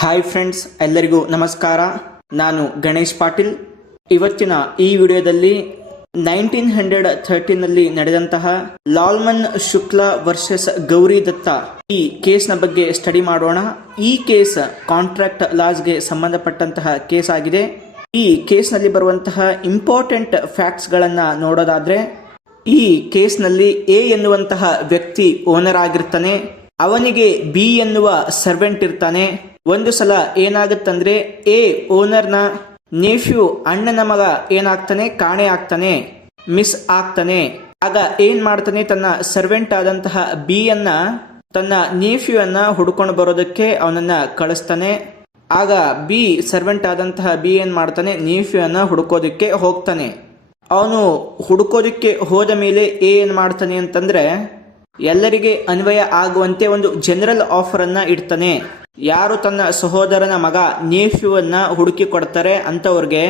Hi friends, ಎಲ್ಲರಿಗೂ ನಮಸ್ಕಾರ. ನಾನು ಗಣೇಶ್ ಪಾಟೀಲ್. ಇವತ್ತಿನ ಈ ವಿಡಿಯೋದಲ್ಲಿ 1913ನಲ್ಲಿ ನಡೆದಂತಹ ಲಾಲ್ಮನ್ ಶುಕ್ಲಾ ವರ್ಸಸ್ ಗೌರಿ ದತ್ತ ಈ ಕೇಸ್ನ ಬಗ್ಗೆ ಸ್ಟಡಿ ಮಾಡೋಣ. ಈ ಕೇಸ್ ಕಾಂಟ್ರಾಕ್ಟ್ ಲಾಸ್ಗೆ ಸಂಬಂಧಪಟ್ಟಂತಹ ಕೇಸ್ ಆಗಿದೆ. ಈ ಕೇಸ್ನಲ್ಲಿ ಬರುವಂತಹ ಇಂಪಾರ್ಟೆಂಟ್ ಫ್ಯಾಕ್ಟ್ಸ್ ಗಳನ್ನ ನೋಡೋದಾದ್ರೆ, ಈ ಕೇಸ್ನಲ್ಲಿ ಎ ಎನ್ನುವಂತಹ ವ್ಯಕ್ತಿ ಓನರ್ ಆಗಿರ್ತಾನೆ. ಅವನಿಗೆ ಬಿ ಎನ್ನುವ ಸರ್ವೆಂಟ್ ಇರ್ತಾನೆ. ಒಂದು ಸಲ ಏನಾಗುತ್ತಂದ್ರೆ, ಎ ಓನರ್ನ ನೇಫ್ಯೂ ಅಣ್ಣನ ಮಗ ಏನಾಗ್ತಾನೆ, ಕಾಣೆ ಆಗ್ತಾನೆ, ಮಿಸ್ ಆಗ್ತಾನೆ. ಆಗ ಏನ್ ಮಾಡ್ತಾನೆ, ತನ್ನ ಸರ್ವೆಂಟ್ ಆದಂತಹ ಬಿ ಅನ್ನ ತನ್ನ ನೇಫ್ಯೂ ಅನ್ನ ಹುಡ್ಕೊಂಡು ಬರೋದಕ್ಕೆ ಅವನನ್ನ ಕಳಿಸ್ತಾನೆ. ಆಗ ಬಿ ಸರ್ವೆಂಟ್ ಆದಂತಹ ಬಿ ಏನ್ ಮಾಡ್ತಾನೆ, ನೇಫ್ಯೂ ಅನ್ನ ಹುಡ್ಕೋದಿಕ್ಕೆ ಹೋಗ್ತಾನೆ. ಅವನು ಹುಡ್ಕೋದಿಕ್ಕೆ ಹೋದ ಮೇಲೆ ಏನ್ ಮಾಡ್ತಾನೆ ಅಂತಂದ್ರೆ, ಎಲ್ಲರಿಗೆ ಅನ್ವಯ ಆಗುವಂತೆ ಒಂದು ಜನರಲ್ ಆಫರ್ ಅನ್ನ ಇಡ್ತಾನೆ. ಯಾರು ತನ್ನ ಸಹೋದರನ ಮಗ ನೇಫ್ಯೂ ಅನ್ನ ಹುಡುಕಿ ಕೊಡ್ತಾರೆ ಅಂತವ್ರಿಗೆ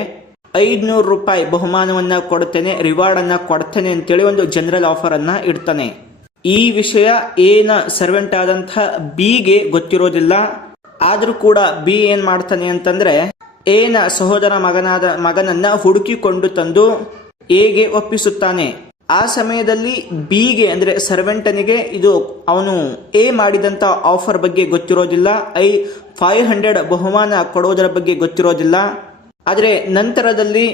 ₹500 ಬಹುಮಾನವನ್ನ ಕೊಡ್ತೇನೆ, ರಿವಾರ್ಡ್ ಅನ್ನ ಕೊಡ್ತೇನೆ ಅಂತೇಳಿ ಒಂದು ಜನರಲ್ ಆಫರ್ ಅನ್ನ ಇಡ್ತಾನೆ. ಈ ವಿಷಯ ಏನ ಸರ್ವೆಂಟ್ ಆದಂತಹ ಬಿಗೆ ಗೊತ್ತಿರೋದಿಲ್ಲ. ಆದ್ರೂ ಕೂಡ ಬಿ ಏನ್ ಮಾಡ್ತಾನೆ ಅಂತಂದ್ರೆ, ಏನ ಸಹೋದರ ಮಗನನ್ನ ಹುಡುಕಿಕೊಂಡು ತಂದು ಎಗೆ ಒಪ್ಪಿಸುತ್ತಾನೆ. ಆ ಸಮಯದಲ್ಲಿ ಬಿಗೆ ಅಂದ್ರೆ ಸರ್ವೆಂಟನಿಗೆ ಇದು ಅವನು ಎ ಮಾಡಿದಂತ ಆಫರ್ ಬಗ್ಗೆ ಗೊತ್ತಿರೋದಿಲ್ಲ, 500 ಬಹುಮಾನ ಕೊಡೋದರ ಬಗ್ಗೆ ಗೊತ್ತಿರೋದಿಲ್ಲ. ಆದ್ರೆ ನಂತರದಲ್ಲಿ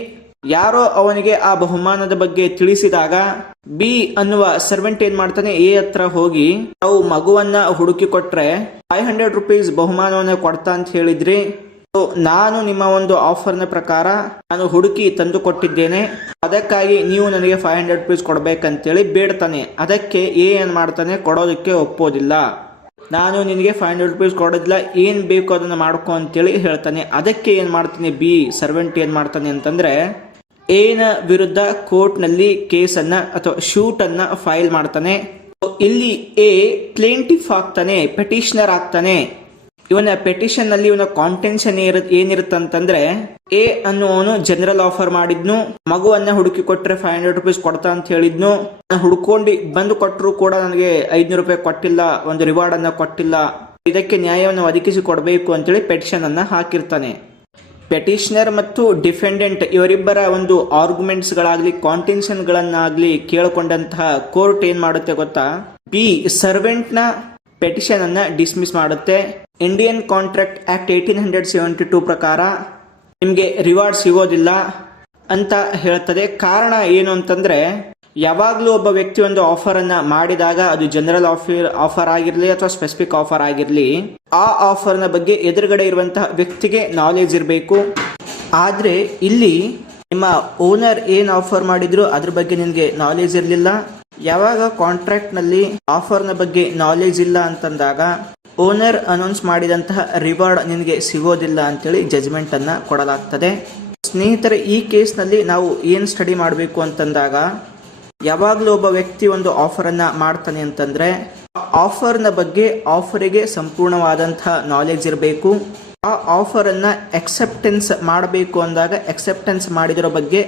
ಯಾರೋ ಅವನಿಗೆ ಆ ಬಹುಮಾನದ ಬಗ್ಗೆ ತಿಳಿಸಿದಾಗ ಬಿ ಅನ್ನುವ ಸರ್ವೆಂಟ್ ಏನ್ ಮಾಡ್ತಾನೆ, ಎ ಹತ್ರ ಹೋಗಿ, ನಾವು ಮಗುವನ್ನ ಹುಡುಕಿ ಕೊಟ್ರೆ ₹500 ಬಹುಮಾನವನ್ನ ಕೊಡ್ತಾ ಅಂತ ಹೇಳಿದ್ರಿ, ನಾನು ನಿಮ್ಮ ಒಂದು ಆಫರ್ನ ಪ್ರಕಾರ ನಾನು ಹುಡುಕಿ ತಂದು ಕೊಟ್ಟಿದ್ದೇನೆ, ಅದಕ್ಕಾಗಿ ನೀವು ನನಗೆ ₹500 ಕೊಡ್ಬೇಕಂತೇಳಿ ಬೇಡ್ತಾನೆ. ಅದಕ್ಕೆ ಎ ಏನ್ ಮಾಡ್ತಾನೆ, ಕೊಡೋದಕ್ಕೆ ಒಪ್ಪೋದಿಲ್ಲ. ನಾನು ನಿನಗೆ ₹500 ಕೊಡೋದಿಲ್ಲ, ಏನ್ ಬೇಕು ಅದನ್ನ ಮಾಡ್ಕೊ ಅಂತೇಳಿ ಹೇಳ್ತಾನೆ. ಅದಕ್ಕೆ ಏನ್ ಮಾಡ್ತಾನೆ, ಬಿ ಸರ್ವೆಂಟ್ ಏನ್ ಮಾಡ್ತಾನೆ ಅಂತಂದ್ರೆ, ಎನ ವಿರುದ್ಧ ಕೋರ್ಟ್ ನಲ್ಲಿ ಕೇಸನ್ನ ಅಥವಾ ಶೂಟ್ ಅನ್ನ ಫೈಲ್ ಮಾಡ್ತಾನೆ. ಇಲ್ಲಿ ಎ ಪ್ಲೇಂಟಿಫ್ ಆಗ್ತಾನೆ, ಪೆಟಿಷನರ್ ಆಗ್ತಾನೆ. ಇವನ ಪೆಟಿಷನ್ ನಲ್ಲಿ ಇವನ ಕಾಂಟೆನ್ಷನ್ ಏನಿರುತ್ತಂತಂದ್ರೆ, ಎ ಅನ್ನುವನು ಜನರಲ್ ಆಫರ್ ಮಾಡಿದ್ನು, ಮಗುವನ್ನ ಹುಡುಕಿ ಕೊಟ್ರೆ ₹500 ಕೊಡ್ತಾ ಅಂತ ಹೇಳಿದ್ನು, ಹುಡ್ಕೊಂಡು ಬಂದು ಕೊಟ್ಟರು ಕೂಡ ನನಗೆ ₹500 ಕೊಟ್ಟಿಲ್ಲ, ಒಂದು ರಿವಾರ್ಡ್ ಅನ್ನ ಕೊಟ್ಟಿಲ್ಲ, ಇದಕ್ಕೆ ನ್ಯಾಯವನ್ನು ಒದಗಿಸಿ ಕೊಡಬೇಕು ಅಂತೇಳಿ ಪೆಟಿಷನ್ ಅನ್ನ ಹಾಕಿರ್ತಾನೆ. ಪೆಟಿಷನರ್ ಮತ್ತು ಡಿಫೆಂಡೆಂಟ್ ಇವರಿಬ್ಬರ ಒಂದು ಆರ್ಗ್ಯುಮೆಂಟ್ಸ್ ಗಳಾಗ್ಲಿ ಕಾಂಟೆನ್ಷನ್ ಗಳನ್ನಾಗ್ಲಿ ಕೇಳಿಕೊಂಡಂತಹ ಕೋರ್ಟ್ ಏನ್ ಮಾಡುತ್ತೆ ಗೊತ್ತಾ, ಬಿ ಸರ್ವೆಂಟ್ ನ ಪೆಟಿಷನ್ ಅನ್ನ ಡಿಸ್ಮಿಸ್ ಮಾಡುತ್ತೆ. ಇಂಡಿಯನ್ ಕಾಂಟ್ರಾಕ್ಟ್ ಆಕ್ಟ್ 1872 ಪ್ರಕಾರ ನಿಮ್ಗೆ ರಿವಾರ್ಡ್ ಸಿಗೋದಿಲ್ಲ ಅಂತ ಹೇಳ್ತದೆ. ಕಾರಣ ಏನು ಅಂತಂದ್ರೆ, ಯಾವಾಗ್ಲೂ ಒಬ್ಬ ವ್ಯಕ್ತಿ ಒಂದು ಆಫರ್ ಅನ್ನ ಮಾಡಿದಾಗ ಅದು ಜನರಲ್ ಆಫರ್ ಆಗಿರ್ಲಿ ಅಥವಾ ಸ್ಪೆಸಿಫಿಕ್ ಆಫರ್ ಆಗಿರ್ಲಿ, ಆ ಆಫರ್ ನ ಬಗ್ಗೆ ಎದುರುಗಡೆ ಇರುವಂತಹ ವ್ಯಕ್ತಿಗೆ ನಾಲೆಜ್ ಇರಬೇಕು. ಆದ್ರೆ ಇಲ್ಲಿ ನಿಮ್ಮ ಓನರ್ ಏನ್ ಆಫರ್ ಮಾಡಿದ್ರು ಅದ್ರ ಬಗ್ಗೆ ನಿನ್ಗೆ ನಾಲೆಜ್ ಇರಲಿಲ್ಲ. ಯಾವಾಗ ಕಾಂಟ್ರಾಕ್ಟ್ ನಲ್ಲಿ ಆಫರ್ ನ ಬಗ್ಗೆ ನಾಲೆಜ್ ಇಲ್ಲ ಅಂತಂದಾಗ ಓನರ್ ಅನೌನ್ಸ್ ಮಾಡಿದಂತಹ ರಿವಾರ್ಡ್ ನಿನಗೆ ಸಿಗೋದಿಲ್ಲ ಅಂತೇಳಿ ಜಜ್ಮೆಂಟ್ ಅನ್ನ ಕೊಡಲಾಗ್ತದೆ. ಸ್ನೇಹಿತರೆ, ಈ ಕೇಸ್ ನಲ್ಲಿ ನಾವು ಏನ್ ಸ್ಟಡಿ ಮಾಡಬೇಕು ಅಂತಂದಾಗ, ಯಾವಾಗ್ಲೂ ಒಬ್ಬ ವ್ಯಕ್ತಿ ಒಂದು ಆಫರ್ ಅನ್ನ ಮಾಡ್ತಾನೆ ಅಂತಂದ್ರೆ ಆಫರ್ ನ ಬಗ್ಗೆ ಆಫರಿಗೆ ಸಂಪೂರ್ಣವಾದಂತಹ ನಾಲೆಜ್ ಇರಬೇಕು. ಆ ಆಫರ್ ಅನ್ನ ಅಕ್ಸೆಪ್ಟೆನ್ಸ್ ಮಾಡಬೇಕು ಅಂದಾಗ ಅಕ್ಸೆಪ್ಟೆನ್ಸ್ ಮಾಡಿದರ ಬಗ್ಗೆ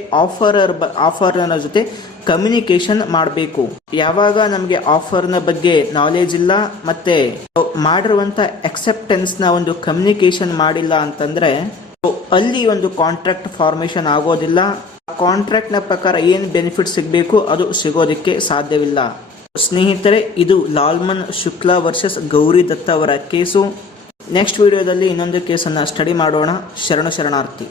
ಆಫರ್ನ ಜೊತೆ ಕಮ್ಯುನಿಕೇಶನ್ ಮಾಡಬೇಕು. ಯಾವಾಗ ನಮಗೆ ಆಫರ್ನ ಬಗ್ಗೆ ನಾಲೆಜ್ ಇಲ್ಲ ಮತ್ತೆ ಮಾಡಿರುವಂತ ಅಕ್ಸೆಪ್ಟೆನ್ಸ್ ನ ಒಂದು ಕಮ್ಯುನಿಕೇಶನ್ ಮಾಡಿಲ್ಲ ಅಂತಂದ್ರೆ ಅಲ್ಲಿ ಒಂದು ಕಾಂಟ್ರಾಕ್ಟ್ ಫಾರ್ಮೇಶನ್ ಆಗೋದಿಲ್ಲ. ಕಾಂಟ್ರಾಕ್ಟ್ ನ ಪ್ರಕಾರ ಏನ್ ಬೆನಿಫಿಟ್ ಸಿಗಬೇಕು ಅದು ಸಿಗೋದಕ್ಕೆ ಸಾಧ್ಯವಿಲ್ಲ. ಸ್ನೇಹಿತರೆ, ಇದು ಲಾಲ್ಮನ್ ಶುಕ್ಲಾ ವರ್ಸಸ್ ಗೌರಿ ದತ್ತ ಅವರ ಕೇಸು. ನೆಕ್ಸ್ಟ್ ವಿಡಿಯೋದಲ್ಲಿ ಇನ್ನೊಂದು ಕೇಸನ್ನು ಸ್ಟಡಿ ಮಾಡೋಣ. ಶರಣಾರ್ಥಿ.